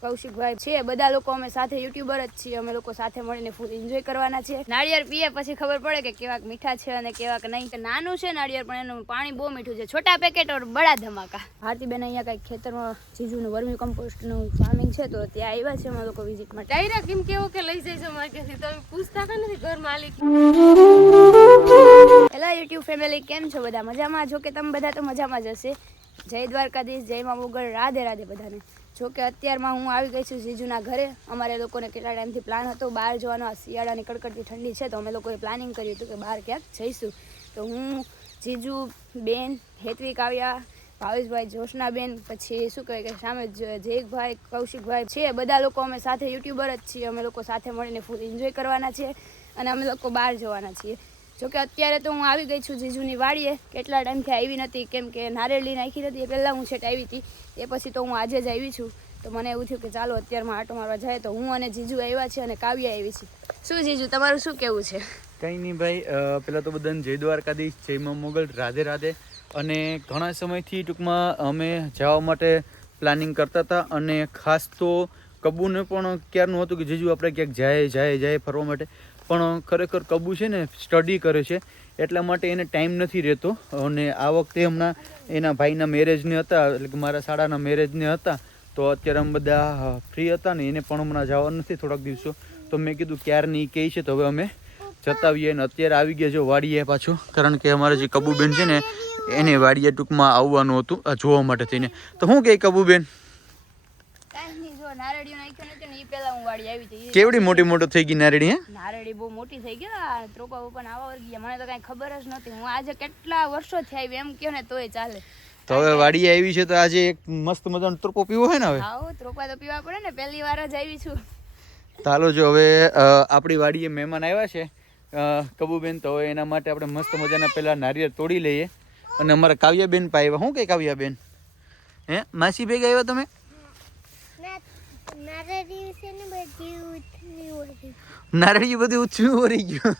કૌશિકભાઈ છે. બધા લોકો અમે સાથે યુટ્યુબર જ છીએ. અમે લોકો સાથે મળીને ફૂલ એન્જોય કરવાના છે નાળિયેર પીએ પછી ખબર પડે કે કેવાક મીઠા છે અને કેવાક નહીં. નાનું છે નાળિયેર પણ એનું પાણી બહુ મીઠું છે. છોટા પેકેટ ઓર બડા ધમાકા. ભારતીબેન અહીંયા કંઈક ખેતરમાં જીજુનું વર્મી કમ્પોસ્ટનું ફાર્મિંગ છે તો ત્યાં આવ્યા છે અમે લોકો વિઝિટ માટે. ડાયરેક્ટ કેમ કેવો કે લઈ જઈશું માર્કેટથી તમે પૂછતા કે નથી ઘર માલિક. હેલો યુટ્યુબ ફેમિલી કેમ છો બધા? મજામાં? જો કે તમે બધા તો મજામાં જ હશે. જય દ્વારકાધીશ જય મા મોગલ. રાધે રાધે બધાને. જો કે અત્યારમાં હું આવી ગઈ છું જીજુના ઘરે. અમારે લોકોને કેટલા ટાઈમથી પ્લાન હતો, બહાર જવાનો. આ શિયાળાની કડકડતી ઠંડી છે તો અમે લોકોએ પ્લાનિંગ કર્યું હતું કે બહાર ક્યાંક જઈશું. તો હું, જીજુ, બેન હેતવી કાવ્યા ભાવેશભાઈ જોશનાબેન પછી શું કહેવાય કે સામે જ- જયકભાઈ, કૌશિકભાઈ છે. બધા લોકો અમે સાથે યુટ્યુબર જ છીએ. અમે લોકો સાથે મળીને ફૂલ એન્જોય કરવાના છીએ અને અમે લોકો બહાર જવાના છીએ. જોકે અત્યારે તો હું આવી ગઈ છું જીજુની વાડીએ. કેટલા ટાઈમથી આવી નથી, કેમ કે નારેળી નાખી નથી, એ પહેલાં હું છેટ આવી હતી. એ પછી તો હું આજે જ આવી છું. તો મને એવું થયું કે ચાલો અત્યારમાં આટો મારવા જાય, તો હું અને જીજુ આવ્યા છે અને કાવ્યા આવી છે શું જીજુ, તમારું શું કેવું છે? કંઈ નહીં ભાઈ પેલા તો બધાને જય દ્વારકાધીશ, જય મા મોગલ, રાધે રાધે. અને ઘણા સમયથી ટૂંકમાં અમે જવા માટે પ્લાનિંગ કરતા હતા અને ખાસ તો કબૂને પણ ક્યારનું હતું કે જીજુ આપણે ક્યાંક જાય જાય જાય ફરવા માટે. પણ ખરેખર કબૂ છે ને સ્ટડી કરે છે, એટલા માટે એને ટાઈમ નથી રહેતો. અને આ વખતે હમણાં એના ભાઈના મેરેજને હતા, એટલે કે મારા શાળાના મેરેજને હતા, તો અત્યારે અમે બધા ફ્રી હતા ને એને પણ હમણાં જવાનું નથી થોડાક દિવસો. તો મેં કીધું ક્યારની કહે છે તો હવે અમે જતા આવીએ ને અત્યારે આવી ગયા જો વાડીએ પાછું, કારણ કે અમારે જે કબુબેન છે ને, એને વાડીએ ટૂંકમાં આવવાનું હતું જોવા માટે થઈને. તો શું કહે, કબુબેન જો નારેળીઓ નાખ્યો નથી ને એ પહેલાં હું વાડી આવી હતી. કેવડી મોટી મોટો થઈ ગઈ નારેડી હે નારેળી બહુ મોટી થઈ ગયા ત્રોપા ઉપર આવા વર્ગી ગયા. મને તો કાંઈ ખબર જ નથી હું આજે કેટલા વર્ષોથી આવી એમ કયો ને તોય ચાલે. તો હવે વાડી આવી છે તો આજે એક મસ્ત મજાનો ત્રોપો પીવો હોય ને હવે? આવો ત્રોપા તો પીવા પડે ને પહેલી વાર જ આવી છું. ચાલો જો હવે આપણી વાડીએ મહેમાન આવ્યા છે. કબુબેન તો હવે એના માટે આપણે મસ્ત મજાના પહેલા નારિયેળ તોડી લઈએ. અને અમારા કાવ્યાબેન પણ આવ્યા. શું કે કાવ્યાબેન? હે માસી ભેગા આવ્યા તમે? નારિયેળ બધું ઊંચું વળી ગયું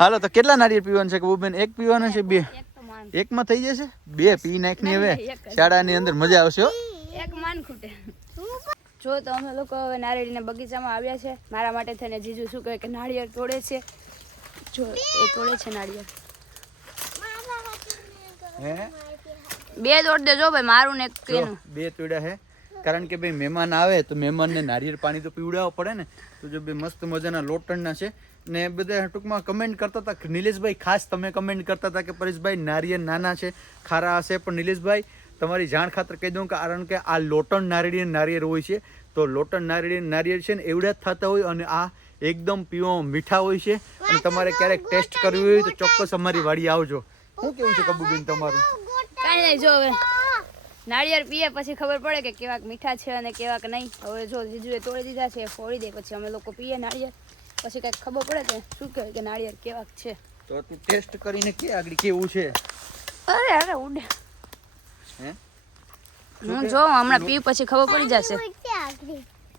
હાલો તો કેટલા નારિયેળ પીવાનું છે? કબુબેન એક પીવાનું છે બે? એક તો એકમાં થઈ જશે? બે પી નાખની હવે શાળાની અંદર મજા આવશે હો. એક માન ખૂટે. જો તો અમે લોકો હવે નારેળીના બગીચામાં આવ્યા છે. મારા માટે થઈને જીજુ શું કહે કે નાળિયેર તોડે છે. જો એ તોડે છે નાળિયેર. હે? બે તોડ દેજો ભાઈ મારું ને એક જો, બે તોડ્યા હે. કારણ કે ભાઈ મહેમાન આવે તો મહેમાનને નારિયેળ પાણી તો પીવડાવવા પડે ને. તો જો બે મસ્ત મજાના લોટણના છે. ને બધા ટૂંકમાં કમેન્ટ કરતા હતા નિલેશભાઈ ખાસ તમે કમેન્ટ કરતા હતા કે પરેશભાઈ નારિયેળ નાના છે, ખારા હશે. પણ નિલેશભાઈ, તમારી જાણ ખાતર કહી દઉં કારણ કે આ લોટણ નારિયેળ નારિયેળ હોય છે. તો લોટણ નારિયેળ નારિયેળ છે ને એવડા જ થતા હોય અને આ એકદમ પીવામાં મીઠા હોય છે. અને તમારે ક્યારેક ટેસ્ટ કરવી હોય તો ચોક્કસ અમારી વાડી આવજો. શું કેવું છે કબુબેન તમારું? કાંઈ નહીં, જો હવે. નાળિયેર પીએ પછી ખબર પડે કે કેવાક મીઠા છે અને કેવાક નહીં. હવે જો જીજુએ તોડી દીધા છે ફોડી દે પછી અમે લોકો પીએ નાળિયેર. પછી કંઈક ખબર પડે કે શું કહેવાય કે નાળિયેર કેવાક છે. તો તું ટેસ્ટ કરીને કે આગળ કેવું છે? અરે અરે ઉડે હે? હું જો હમણાં પી પછી ખબર પડી જશે.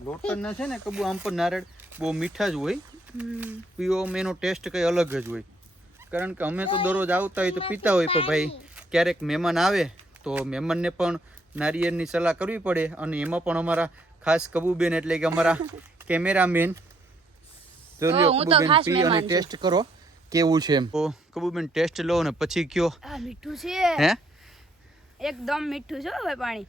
લોટનના છે ને કબુ આમ પણ નારળ બહુ મીઠા જ હોય. હમ. અમે એનો ટેસ્ટ કંઈ અલગ જ હોય. કારણ કે અમે તો દરરોજ આવતા હોય તો પીતા હોય પણ ભાઈ ક્યારેક મહેમાન આવે તો મહેમાનને પણ નારિયેળની સલાહ કરવી પડે અને એમાં પણ અમારા ખાસ કબુબેન એટલે કે અમારા કેમેરામેન તો લ્યો હું કબુબેન ખાસ પી અને ટેસ્ટ કરો કેવું છે એમ. તો કબુબેન ટેસ્ટ લો ને પછી કયો. મીઠું છે. હે? એકદમ મીઠું છે હવે ભાઈ પાણી.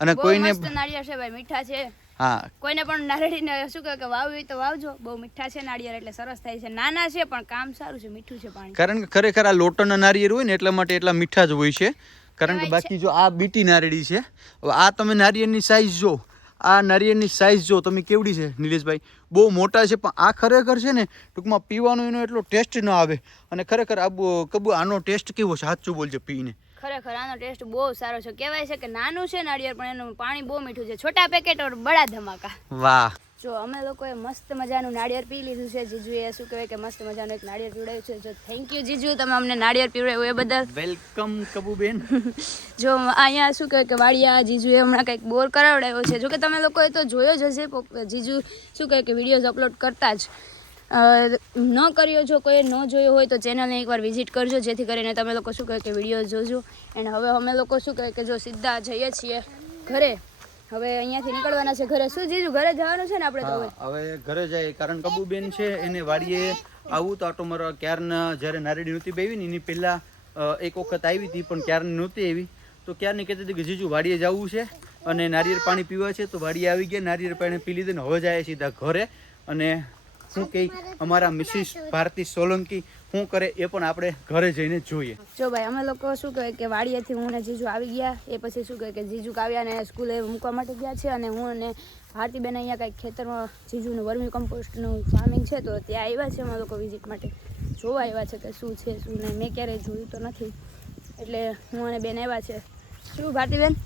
અને કોઈને નારિયેળ નાળિયેર છે ભાઈ મીઠા છે. હા. કોઈને પણ નારેળીને શું કહે કે વાવવી તો વાવજો બહુ મીઠા છે નાળિયેર એટલે સરસ થાય છે. નાના છે પણ કામ સારું છે મીઠું છે પાણી. કારણ કે ખરેખર આ લોટરના નારિયેળ હોય ને એટલા માટે એટલા મીઠા જ હોય છે. કારણ કે બાકી જો આ બીટી નારેડી છે હવે આ તમે નારિયેળની સાઈઝ જો આ નારિયેળની સાઈઝ જો તમે કેવડી છે નિલેશભાઈ? બહુ મોટા છે પણ આ ખરેખર છે ને ટૂંકમાં પીવાનો એનો એટલો ટેસ્ટ ન આવે. અને ખરેખર આ કબુ આનો ટેસ્ટ કેવો છે? સાચું બોલજો પીને. ખરેખર આનો ટેસ્ટ બહુ સારો છે. કહેવાય છે કે નાનું છે નાળિયેર પણ એનું પાણી બહુ મીઠું છે. છોટા પેકેટ ઓર બડા ધમાકા. વાહ. જો અમે લોકોએ મસ્ત મજાનું નાળિયેર પી લીધું છે જીજુએ શું કહેવાય કે મસ્ત મજાનું એક નાળિયેર પીવડાવ્યું છે. જો થેન્ક યુ જીજુ તમે અમને નાળિયેર પીવડાવ્યું એ બદલ. વેલકમ કબુબેન. જો અહીંયા શું કહેવાય કે વાડિયા જીજુએ હમણાં કંઈક બોર કરાવડાવ્યો છે. જો કે તમે લોકોએ તો જોયો જ હશે જીજુ શું કહે કે વિડીયોઝ અપલોડ કરતા જ. ન કર્યો જો કોઈ ન જોયો હોય તો ચેનલને એકવાર વિઝિટ કરજો જેથી કરીને તમે લોકો શું કહે કે વીડિયો જોજો. એન્ડ હવે અમે લોકો શું કહે કે જો સીધા જઈએ છીએ ઘરે. હવે અહીંયાથી નીકળવાના છે ઘરે. શું જીજુ ઘરે જવાનું છે ને આપણે તો હવે? હવે ઘરે જાય કારણ કબુબેન છે એને વાડીએ આવું તો આટો મારો ક્યારના જ્યારે નારેડી નહોતી બેવી ને એની પહેલાં એક વખત આવી હતી પણ ક્યારની નહોતી એવી. તો ક્યારની કહેતી હતી કે જીજુ વાડીએ જવું છે અને નારિયેળ પાણી પીવા છે તો વાડીએ આવી ગયા નારિયેળ પાણી પી લીધું ને હવે જાય સીધા ઘરે. અને શું કહી અમારા મિસિસ ભારતી સોલંકી શું કરે એ પણ આપણે ઘરે જઈને જોઈએ. જો ભાઈ અમે લોકો શું કહે કે વાડીએથી હું ને જીજુ આવી ગયા એ પછી શું કહે કે જીજુ કાવ્યાને સ્કૂલે મૂકવા માટે ગયા છે અને હું અને ભારતીબેન અહીંયા કંઈક ખેતરમાં જીજુનું વર્મી કમ્પોસ્ટનું ફાર્મિંગ છે તો ત્યાં આવ્યા છે અમે લોકો વિઝિટ માટે. જોવા આવ્યા છે કે શું છે શું નહીં મેં ક્યારેય જોયું તો નથી. એટલે હું અને બેન આવ્યા છે. શું ભારતીબેન?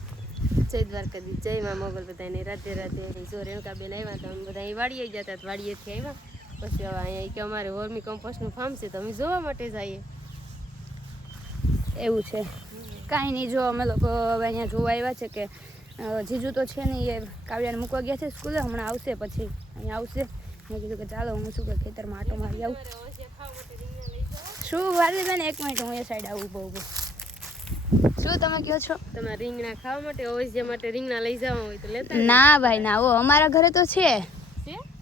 જય દ્વારકાધી જય માં મોગલ બધાને રાધે રાધે. જો રેણુકાબેન આવ્યા તો અમે બધા વાડીએ ગયા હતા તો વાડીએથી આવ્યા. પછી હવે અહીંયા કે અમારે વોર્મી કમ્પોસ્ટનું ફાર્મ છે તો અમે જોવા માટે જઈએ એવું છે. કાંઈ નહીં જો અમે લોકો હવે અહીંયા જોવા આવ્યા છે કે જીજુ તો છે નહીં એ કાવ્યાને મૂકવા ગયા છે સ્કૂલે હમણાં આવશે પછી. અહીંયા આવશે. મેં કીધું કે ચાલો હું શું કે ખેતરમાં આટો મારી આવું. શું વાલી બેન એક મિનિટ હું એ સાઈડ આવું બહુ બહુ. શું તમે કહો છો? તમારે રીંગણા ખાવા માટે અવશ્ય માટે રીંગણા લઈ જવા હોય તો લેતા ના ભાઈ ના ઓ અમારા ઘરે તો છે.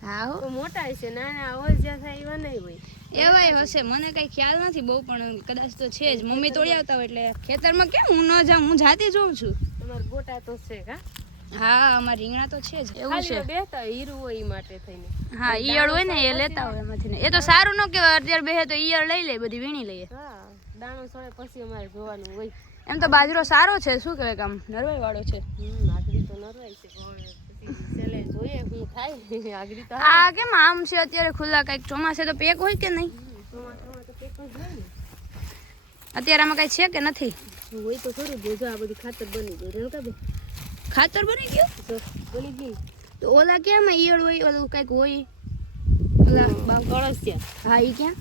હા મોટા છે નાના ઓવૈયા થાય એવા નહીં હોય. એવાય હશે. મને કઈ ખ્યાલ નથી બહુ પણ કદાચ તો છે જ. મમ્મી તોડી આવતા હોય એટલે ખેતરમાં કેમ હું ન જાઉં? હું જાતે જોઉં છું. તમારે ગોટા તો છે કા? હા અમારા રીંગણા તો છે જ. એવું છે. બેહતા હીરું હોય એ માટે થઈને. હા ઈયળ હોય ને એ લેતા હોય એમાંથી એ તો સારું ન કહેવાય. અત્યારે બે તો ઈયળ લઈ લે બધી વીણી લઈએ. હા. દાણો સળે પછી અમારે જોવાનું હોય. એમ તો બાજરો સારો છે શું કહેવાય કામ નરવાઈ વાળો છે? હમ આગળી તો નરવાઈ છે. જોઈએ થાય. આગળી તો આ કેમ આમ છે અત્યારે ખુલ્લા કંઈક ચોમાસે તો પેક હોય કે નહીં? ચોમાસામાં તો પેક જ હોય ને. અત્યારે આમાં કઈ છે કે નથી? હોય તો ખરું જ. આ બધી ખાતર બની ગયું. રેણુકા બેન? ખાતર બની ગયું? તો બની ગઈ તો ઓલા કેમ ઈયળ હોય ઓલું કંઈક હોય? ઓલા બા- છે હા ઈ ક્યાં?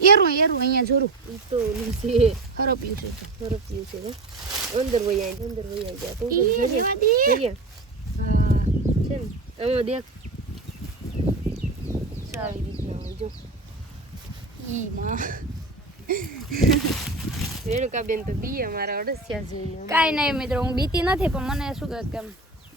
એરું એરું અહીંયા જોરું. ઈ તો નીચે હરપ્યું છે હરપ્યું છે અંદર વયા અંદર વયા ગયા. તો રેવા દે. હા છે ને? એમાં દેખ. સારી રીતના જો. ઈ માં. રેણુકાબેન તો બી અમારા અડસિયા જેવી કાંઈ નહીં મિત્રો હું બીતી નથી પણ મને શું કહે કે એમ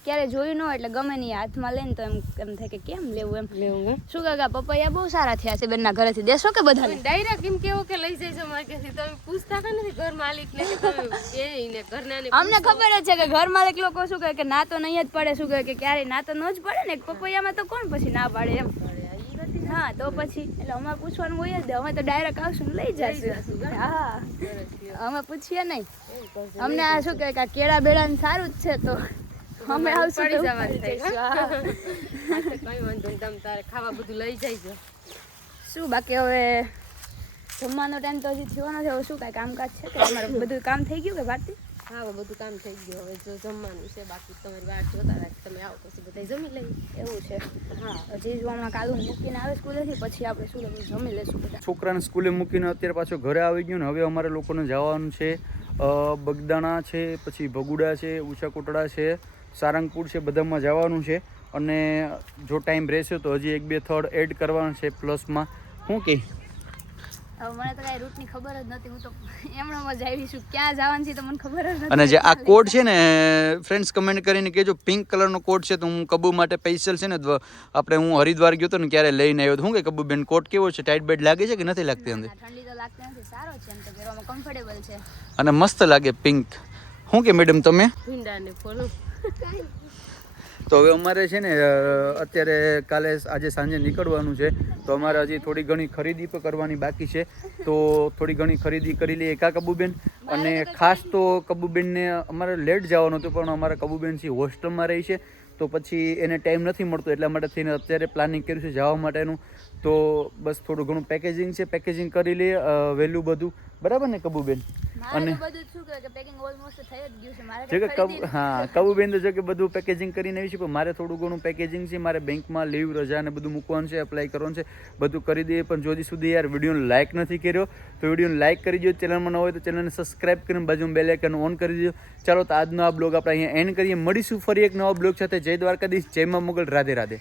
ક્યારે જોયું ન હોય એટલે ગમે નહીં હાથમાં લઈને તો એમ એમ થાય કે કેમ લેવું એમ. લેવું શું કાકા પપૈયા બહુ સારા થયા છે બેનના ઘરેથી? દેશો કે બધા ડાયરેક્ટ એમ કેવો કે લઈ જાય છે માર્કેટથી. તમે પૂછતા કે નથી ઘર માલિક ને તમે ઘરના ને અમને ખબર જ છે કે ઘર માલિક લોકો શું કહે કે ના તો નહીં જ પડે શું કહે કે ક્યારે ના તો ન જ પડે ને? પપૈયામાં તો કોણ પછી ના પાડે એમ? હા તો પછી. એટલે અમારે પૂછવાનું હોય જ અમે તો ડાયરેક્ટ આવશું લઈ જશું. હા. અમે પૂછીએ નહીં. અમને આ શું કહે કે કેળા બેડા સારું જ છે તો. અમે આવશું પડી જવાનું તો કઈ વાંધો નહીં તમે તારે ખાવા બધું લઈ જાય શું બાકી હવે જમવાનો ટાઈમ તો હજી થયો છે હવે શું કાંઈ કામકાજ છે કે તમારું બધું કામ થઈ ગયું કે ભારતી હા હવે બધું કામ થઈ ગયું હવે જો જમવાનું છે બાકી તમારી વાત જોતા રાખ તમે આવો પછી બધા જમી લઈએ. એવું છે. હા. હજી જો હમણાં કાલુ મૂકીને આવે સ્કૂલેથી પછી આપણે શું જમી લેશું બધા. છોકરાને સ્કૂલે મૂકીને અત્યારે પાછો ઘરે આવી ગયો ને હવે અમારે લોકોને જવાનું છે બગદાણા છે પછી ભગુડા છે ઉછા કોટડા છે સારંગપુર છે બધામાં જવાનું છે. અને જો ટાઈમ રહેશે તો હજી એક બે થર્ડ એડ કરવાનું છે પ્લસમાં શું કે? મને તો કાંઈ રૂટની ખબર જ નથી હું તો એમણાં જ આવી છું. ક્યાં જવાનું છે તો મને ખબર જ નથી અને જે આ કોડ છે ને ફ્રેન્ડ્સ કમેન્ટ કરીને કહેજો. પિંક કલરનો કોડ છે તો હું કબુ માટે પૈસલ છે ને આપણે હું હરિદ્વાર ગયો હતો ને ક્યારે લઈને આવ્યો હતો શું કે કબુ બેન કોટ કેવો છે? ટાઈટ બેટ લાગે છે કે નથી લાગતી અંદર? ઠંડી તો લાગતી નથી. સારો છે એમ તો પહેરવામાં. કમ્ફર્ટેબલ છે. અને મસ્ત લાગે પિંક શું કે મેડમ તમે? ભીંડાને ફોલું. તો હવે અમારે છે ને અત્યારે કાલે આજે સાંજે નીકળવાનું છે. તો અમારે હજી થોડી ઘણી ખરીદી પણ કરવાની બાકી છે. તો થોડી ઘણી ખરીદી કરી લઈએ. એકા કબુબેન? અને ખાસ તો કબુબેનને અમારે લેટ જવાનું હતું પણ અમારા કબુબેન છે હોસ્ટેલમાં રહી છે. તો પછી એને ટાઈમ નથી મળતો એટલા માટે થઈને અત્યારે પ્લાનિંગ કર્યું છે જવા માટેનું. તો બસ થોડું ઘણું પેકેજિંગ છે પેકેજિંગ કરી લઈએ વહેલું બધું. બરાબર ને કબુબેન? અને તો બધું શું કે પેકિંગ ઓલમોસ્ટ થઈ જ ગયું છે. મારે જો કે હા કબુબેન તો જો કે બધું પેકેજિંગ કરીને આવી છે પણ મારે થોડું ઘણું પેકેજિંગ છે મારે બેંકમાં લીવ રજા ને બધું મૂકવાનું છે એપ્લાય કરવાનું છે બધું કરી દઈએ પણ જો સુધી યાર વિડીયોને લાઇક નથી કર્યો તો વિડીયોને લાઇક કરી દો ચેનલમાં ન હોય તો ચેનલને સબસ્ક્રાઇબ કરીને બાજુમાં બેલ આઇકન ઓન કરી દો. ચાલો તો આજનો આ બ્લોગ આપણે અહીંયા એન્ડ કરીએ. મળીશું ફરી એક નવા બ્લોગ સાથે. જય દ્વારકાધીશ જય મા મોગલ. રાધે રાધે.